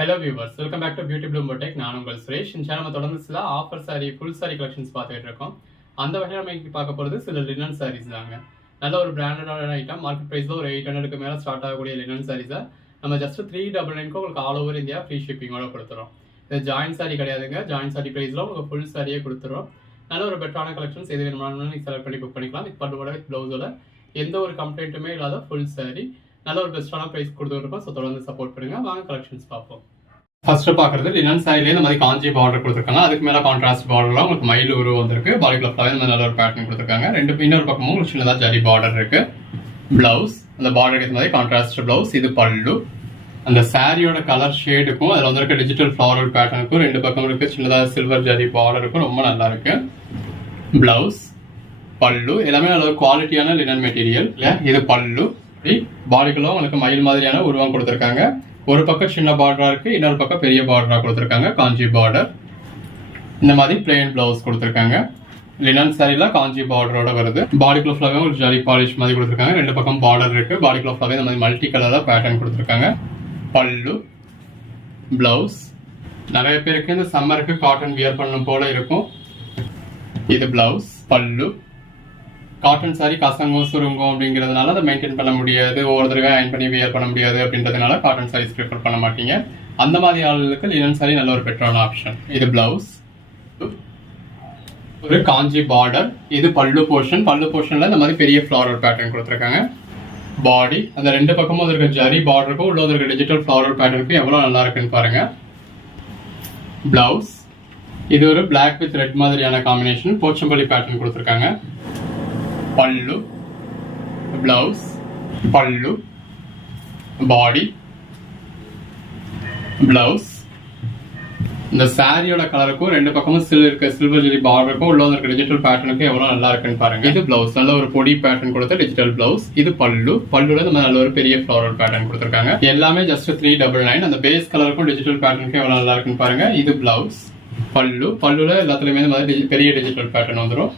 Hello viewers, welcome back to Beauty Bloom Boutique. நான் உங்கள் சுரேஷ். இந்த சேனல் தொடர்ந்து சில offer sorry, full sorry collections பார்த்துட்டு இருக்கோம். அந்த வகையில் நம்ம இன்னைக்கு பார்க்க போகிறது சில லினன் சாரீஸ் தாங்க. நல்ல ஒரு பிராண்டடான ஐட்டம், மார்க்கெட் ப்ரைஸில் ஒரு 800க்கு மேலே ஸ்டார்ட் ஆகக்கூடிய லினன் சாரீஸை நம்ம ஜஸ்ட் 399க்கு உங்களுக்கு ஆல் ஓவர் இந்தியா ஃப்ரீ ஷிப்பிங்கோட கொடுத்துறோம். இது ஜாயின் சாரி கிடையாதுங்க, ஜாயின் சாரி ப்ரைஸில் உங்களுக்கு ஃபுல் சாரியே கொடுத்துறோம். நல்ல ஒரு பெட்டரான கலெக்ஷன்ஸ் எது வேணுமானாலும் நீங்கள் செலக்ட் பண்ணி புக் பண்ணிக்கலாம். இது பட்டுவோட வித் ப்ளவுஸோட எந்த ஒரு கம்ப்ளைண்ட்டுமே இல்லாத ஃபுல் சாரி நல்ல ஒரு பெஸ்ட்டான ப்ரைஸ் கொடுத்துருக்கோம். ஸோ தொடர்ந்து சப்போர்ட் பண்ணுங்க. வாங்க கலெக்ஷன்ஸ் பார்ப்போம். ஃபர்ஸ்ட் பாக்குறது லினன் சாரிலே இந்த மாதிரி காஞ்சி பார்டர் கொடுத்துருக்காங்க. அதுக்கு மேல கான்ட்ராஸ்ட் பார்டர்ல உங்களுக்கு மயில் உருவம் வந்திருக்கு. பாடிக்குள்ள ஃப்ளவர் இந்த நல்ல ஒரு பேட்டர்ன் கொடுத்துருக்காங்க. இன்னொரு பக்கமும் உங்களுக்கு சின்னதா ஜரி பார்டர் இருக்கு. பிளவுஸ் அந்த பார்டர் ஏற்ற மாதிரி கான்ட்ராஸ்ட் பிளவுஸ். இது பல்லு. அந்த சாரியோட கலர் ஷேடுக்கும் அதுல வந்திருக்க டிஜிட்டல் ஃப்ளாரல் பேட்டர்னுக்கும் ரெண்டு பக்கம் இருக்கு சின்னதா சில்வர் ஜரி பார்டருக்கும் ரொம்ப நல்லா இருக்கு. பிளவுஸ் பல்லு எல்லாமே நல்ல ஒரு குவாலிட்டியான லினன் மெட்டீரியல். இது பல்லு. பாடிக்குள்ள உங்களுக்கு மயில் மாதிரியான உருவம் கொடுத்துருக்காங்க. ஒரு பக்கம் சின்ன பார்டரா இருக்கு, இன்னொரு பக்கம் பெரிய பார்டரா கொடுத்துருக்காங்க. காஞ்சி பார்டர். இந்த மாதிரி பிளெயின் பிளவுஸ் கொடுத்துருக்காங்க. லினன் சாரில காஞ்சி பார்டரோட வருது. பாடிக்குள்ள ஃபுல்லாவே ஒரு ஜரி பாலிஷ் மாதிரி கொடுத்துருக்காங்க. ரெண்டு பக்கம் பார்டர் இருக்கு. பாடிக்குள்ள ஃபுல்லாவே இந்த மாதிரி மல்டி கலர்ல பேட்டர்ன் கொடுத்துருக்காங்க. பல்லு பிளவுஸ். நிறைய பேருக்கு இந்த சம்மருக்கு காட்டன் வியர் பண்ணும் போல இருக்கும். இது பிளவுஸ். பல்லு. காட்டன் சாரி கசங்கும் சுருங்கும் அப்படிங்கிறதுனால அதை மெயின்டைன் பண்ண முடியாது, ஒவ்வொரு தடவை அயன் பண்ணி வியர் பண்ண முடியாது அப்படின்றதுனால காட்டன் சாரீஸ் ப்ரிஃபர் பண்ண மாட்டீங்க. அந்த மாதிரி ஆளுகளுக்கு லினன் சாரி நல்ல ஒரு பெட்டரான ஆப்ஷன். இது பிளவுஸ். ஒரு காஞ்சி பார்டர். இது பல்லு போர்ஷன். பல்லு போர்ஷன்ல இந்த மாதிரி பெரிய ஃப்ளாரல் பேட்டர்ன் கொடுத்துருக்காங்க. பாடி அந்த ரெண்டு பக்கமும் இருக்க ஜரி பார்டருக்கும் உள்ள இருக்க டிஜிட்டல் ஃப்ளாரல் பேட்டர்னுக்கும் எவ்வளவு நல்லா இருக்குன்னு பாருங்க. பிளவுஸ். இது ஒரு பிளாக் வித் ரெட் மாதிரியான காம்பினேஷன் போச்சம்பள்ளி பேட்டர்ன் கொடுத்துருக்காங்க. பல்லு பிளவுஸ் பல்லு பாடி பிளவுஸ். இந்த சாரியோட கலருக்கும் ரெண்டு பக்கமும் சில்வர் ஜெரி பார்டருக்கும் உள்ள இருக்க டிஜிட்டல் பேட்டர்னுக்கும் எவ்வளவு நல்லா இருக்குன்னு பாருங்க. இது பிளவுஸ் நல்ல ஒரு பொடி பேட்டர்ன் கொடுத்த டிஜிட்டல் பிளவுஸ். இது பல்லு. பல்லுல நம்ம நல்ல ஒரு பெரிய ஃப்ளோரல் பேட்டர்ன் கொடுத்துருக்காங்க. எல்லாமே ஜஸ்ட் 399. அந்த பேஸ் கலருக்கும் டிஜிட்டல் பேட்டர்னுக்கும் எவ்வளவு நல்லா இருக்குன்னு பாருங்க. இது பிளவுஸ். பல்லு. பல்லுல எல்லாத்துலயுமே இந்த மாதிரி பெரிய டிஜிட்டல் பேட்டர்ன் வந்துடும்.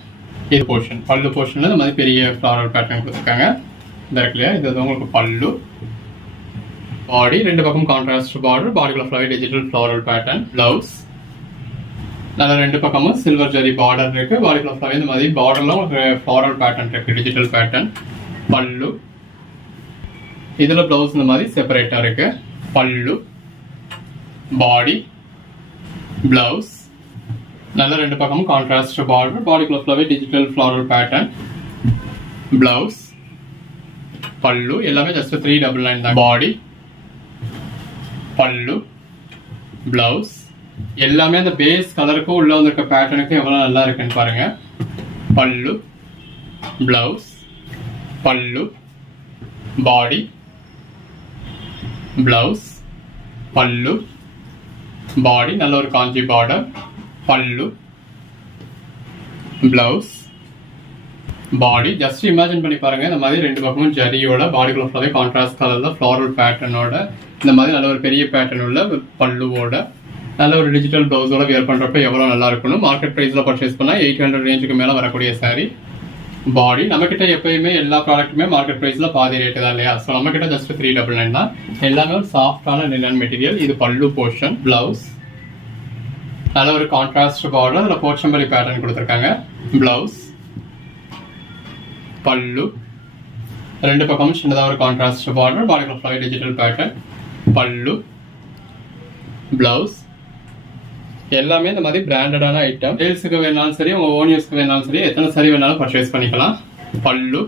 இது போர்ஷன். பல்லு போர்ஷன்ல இந்த மாதிரி பெரிய ஃப்ளாரல் பேட்டர்ன் கொடுத்துருக்காங்க. இந்த இருக்குல்லையா, இது உங்களுக்கு பல்லு. பாடி ரெண்டு பக்கம் கான்ட்ராஸ்ட் பார்டர். பாடிக்குள்ள ஃபுல்லாவே டிஜிட்டல் ஃப்ளாரல் பேட்டர்ன். பிளவுஸ் நல்ல ரெண்டு பக்கமும் சில்வர் ஜரி பார்டர் இருக்கு. பாடிக்குள்ள ஃபுல்லாவே இந்த மாதிரி பார்டர்ல உங்களுக்கு ஃப்ளாரல் பேட்டர்ன் இருக்கு, டிஜிட்டல் பேட்டர்ன். பல்லு. இதுல பிளவுஸ் இந்த மாதிரி செப்பரேட்டா இருக்கு. பல்லு பாடி பிளவுஸ் நல்ல ரெண்டு பக்கமும் கான்ட்ராஸ்ட் பார்டர். பாடிக்குள்ள ஃபுல்லாவே டிஜிட்டல் ஃப்ளாரல் பேட்டர்ன். பிளவுஸ் பல்லு எல்லாமே ஜஸ்ட் 399 தான். பாடி பல்லு பிளவுஸ் எல்லாமே அந்த பேஸ் கலருக்கும் உள்ள வந்திருக்க பேட்டர்னுக்கு எவ்வளவு நல்லா இருக்குன்னு பாருங்க. பல்லு பிளவுஸ் பல்லு பாடி பிளவுஸ் பல்லு பாடி நல்ல ஒரு காஞ்சி பார்டர். பல்லு பிளவுஸ் பாடி. ஜஸ்ட் இமேஜின் பண்ணி பாருங்க, இந்த மாதிரி ரெண்டு பக்கமும் ஜரியோட பாடிக்குள்ள ஃபுல்லாவே கான்ட்ராஸ்ட் கலர்ல ஃப்ளாரல் பேட்டர்னோட இந்த மாதிரி நல்ல ஒரு பெரிய பேட்டர்ன் உள்ள பல்லுவோட நல்ல ஒரு டிஜிட்டல் பிளவுஸோட வியர் பண்றப்ப எவ்வளவு நல்லா இருக்கணும். மார்க்கெட் பிரைஸ்ல பர்ச்சேஸ் பண்ணா 800 ரேஞ்சுக்கு மேல வரக்கூடிய சாரி. பாடி நம்ம கிட்ட எப்பயுமே எல்லா ப்ராடக்ட்டுமே மார்க்கெட் பிரைஸ்ல பாதி ரேட்டு தான் இல்லையா. ஸோ நம்ம கிட்ட ஜஸ்ட் 399 தான். எல்லாமே ஒரு சாஃப்டான லினன் மெட்டீரியல். இது பல்லு போர்ஷன். பிளவுஸ் நல்ல ஒரு கான்ட்ராஸ்ட் பார்டர். அதுல போச்சம்பள்ளி பேட்டர்ன் கொடுத்துருக்காங்க. பிளவுஸ் பல்லு ரெண்டு பக்கமும் சின்னதா ஒரு கான்ட்ராஸ்ட் பார்டர். பாடிக்குள்ள ஃபுல்லாவே டிஜிட்டல் பேட்டர்ன். பல்லு பிளவுஸ் எல்லாமே இந்த மாதிரி பிராண்டடான ஐட்டம். சேல்ஸுக்கு வேணாலும் சரி, உங்க ஓன் யூஸ்க்கு வேணாலும் சரி, எத்தனை சாரி வேணாலும் பர்ச்சேஸ் பண்ணிக்கலாம். பல்லு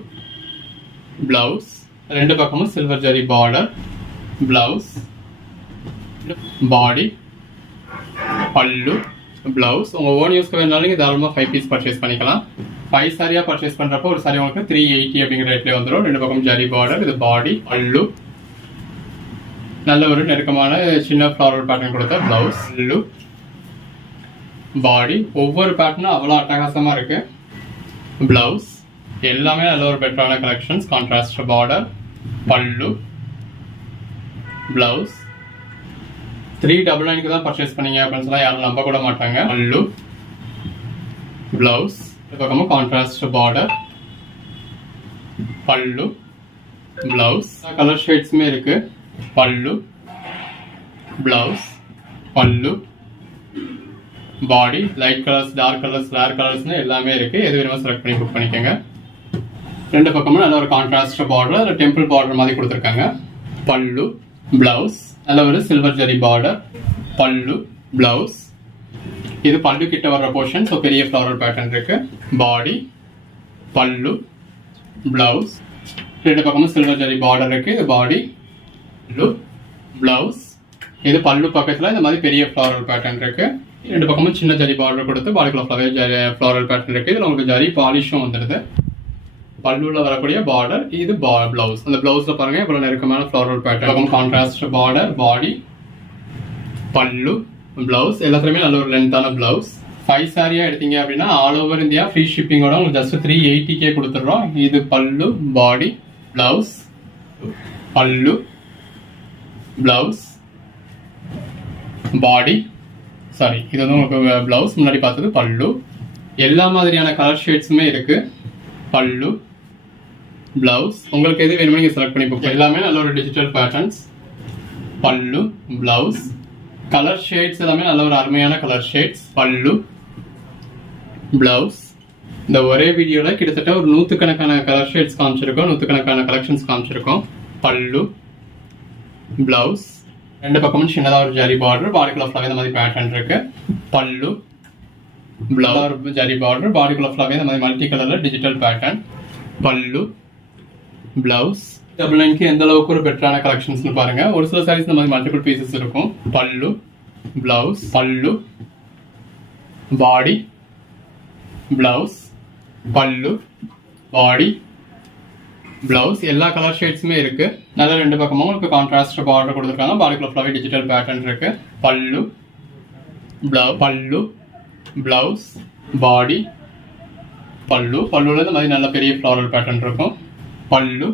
பிளவுஸ் ரெண்டு பக்கமும் சில்வர் ஜரி பார்டர். பிளவுஸ் பாடி பல்லு பிளவுஸ். உங்க ஓன் யூஸ்க்கு வேணாலும் நீங்க தாராளமா 5 பீஸ் பர்ச்சேஸ் பண்ணிக்கலாம். 5 சாரியா பர்ச்சேஸ் பண்றப்போ ஒரு சாரி உங்களுக்கு 380 அப்படிங்கிற ரேட்ல வந்துடும். ரெண்டு பக்கம் ஜரி பார்டர். இது பாடி பல்லு நல்ல ஒரு நெருக்கமான சின்ன ஃப்ளாரல் பேட்டர்ன் கொடுத்த பிளவுஸ். பல்லு பாடி ஒவ்வொரு பேட்டர்னும் அவ்வளவு அட்டகாசமா இருக்கு. பிளவுஸ் எல்லாமே நல்ல ஒரு பெட்டரான collections. Contrast border. Pallu blouse 399 தான் பர்ச்சேஸ் பண்ணீங்க அப்படின்னு சொன்னா யாரும் நம்ப கூட மாட்டாங்க. பல்லு பிளவுஸ் பக்கமும் contrast border. Pallu blouse colour ஷேட்ஸ்மே இருக்கு. Pallu blouse, pallu, body, light colours, dark colours, rare கலர்ஸ்னு எல்லாமே இருக்கு. எது வேணுமோ செலக்ட் பண்ணி புக் பண்ணிக்கோங்க. ரெண்டு பக்கமும் நல்ல ஒரு கான்ட்ராஸ்ட் பார்டர், டெம்பிள் பார்டர் மாதிரி கொடுத்துருக்காங்க. பல்லு, பிளவுஸ், நல்ல ஒரு silver zari border, pallu, blouse. இது பல்லு கிட்ட வர்ற போர்ஷன், ஸோ பெரிய ஃப்ளாரல் பேட்டர்ன் இருக்கு. பாடி, பல்லு, பிளவுஸ், ரெண்டு பக்கமும் சில்வர் ஜரி பார்டர் இருக்கு. இது பாடி, பல்லு, பிளவுஸ். இது பல்லு பக்கத்துல இந்த மாதிரி பெரிய ஃப்ளாரல் பேட்டர்ன் இருக்கு. ரெண்டு பக்கமும் சின்ன ஜரி பார்டர் கொடுத்து பாடிக்குள்ள ஃப்ளாரல் பேட்டர்ன் இருக்கு. இதுல உங்களுக்கு ஜரி பாலிஷும் வந்துடுது. பல்லுல வரக்கூடிய பார்டர், இது பிளவுஸ். அந்த பிளவுஸ்ல பாருங்க இவ்வளவு நெருக்கமான ஃப்ளாரல் பேட்டர்ன், கான்ட்ராஸ்ட் பார்டர், பாடி, பல்லு, பிளவுஸ். எல்லாத்துலயுமே நல்ல ஒரு லென்த்தான பிளவுஸ். 5 சாரியா எடுத்தீங்க அப்படின்னா ஆல் ஓவர் இந்தியா ஃப்ரீ ஷிப்பிங்கோட உங்களுக்கு ஜஸ்ட் 380K கொடுத்துடுறோம். இது பல்லு, பாடி, பிளவுஸ், பல்லு, பிளவுஸ், பாடி. சாரி, இது வந்து உங்களுக்கு பிளவுஸ். முன்னாடி பார்த்தது பல்லு. எல்லா மாதிரியான கலர் ஷேட்ஸுமே இருக்கு. பல்லு, பிளவுஸ். உங்களுக்கு எது வேணுமோ நீங்க செலக்ட் பண்ணி புக். எல்லாமே நல்ல ஒரு டிஜிட்டல் பேட்டர்ன்ஸ். பல்லு, பிளவுஸ், கலர் ஷேட்ஸ் எல்லாமே நல்ல ஒரு அருமையான கலர் ஷேட்ஸ். பல்லு, பிளவுஸ். இந்த ஒரே வீடியோல கிட்டத்தட்ட ஒரு 100கணக்கான கலர் ஷேட்ஸ் காமிச்சிருக்கோம், 100கணக்கான கலெக்ஷன்ஸ் காமிச்சிருக்கோம். பல்லு, பிளவுஸ், ரெண்டு பக்கமும் சின்னதா ஒரு ஜரி பார்டர், பாடிக்குள்ள ஃபுல்லாவே இந்த மாதிரி பேட்டர்ன் இருக்கு. பல்லு, பிளவுஸ், ஜரி பார்டர், பாடிக்குள்ள ஃபுல்லாவே இந்த மாதிரி மல்டி கலர்ல டிஜிட்டல் பேட்டர்ன். பல்லு, பிளவுஸ். டபுள் நைன்க்கு எந்த அளவுக்கு ஒரு பெட்டரான கலெக்ஷன்ஸ்னு பாருங்க. ஒரு சில சாரீஸ் இந்த மாதிரி மல்டிபிள் பீசஸ் இருக்கும். பல்லு, பிளவுஸ், பல்லு, பாடி, பிளவுஸ், பல்லு, பாடி, பிளவுஸ். எல்லா கலர் ஷேட்ஸுமே இருக்கு. நல்ல ரெண்டு பக்கமும் உங்களுக்கு கான்ட்ராஸ்ட் பார்டர் கொடுத்துருக்காங்க. பாடிக்குள்ள ஃபுல்லாவே டிஜிட்டல் பேட்டர்ன் இருக்கு. பல்லு, பல்லு, பிளவுஸ், பாடி, பல்லு. பல்லுல இந்த மாதிரி நல்ல பெரிய ஃப்ளாரல் பேட்டர்ன் இருக்கும். பல்லு.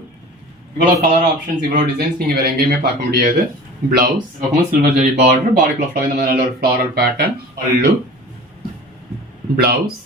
இவ்வளவு கலர் ஆப்ஷன்ஸ், இவ்வளவு டிசைன்ஸ் நீங்க வேற எங்கேயுமே பார்க்க முடியாது. பிளவுஸ், பக்கமும் சில்வர் ஜரி பார்டர், பாடிக்குள்ள ஃபுல்லாவே இந்த மாதிரி நல்ல ஒரு ஃப்ளாரல் பேட்டர்ன். பல்லு, பிளவுஸ்,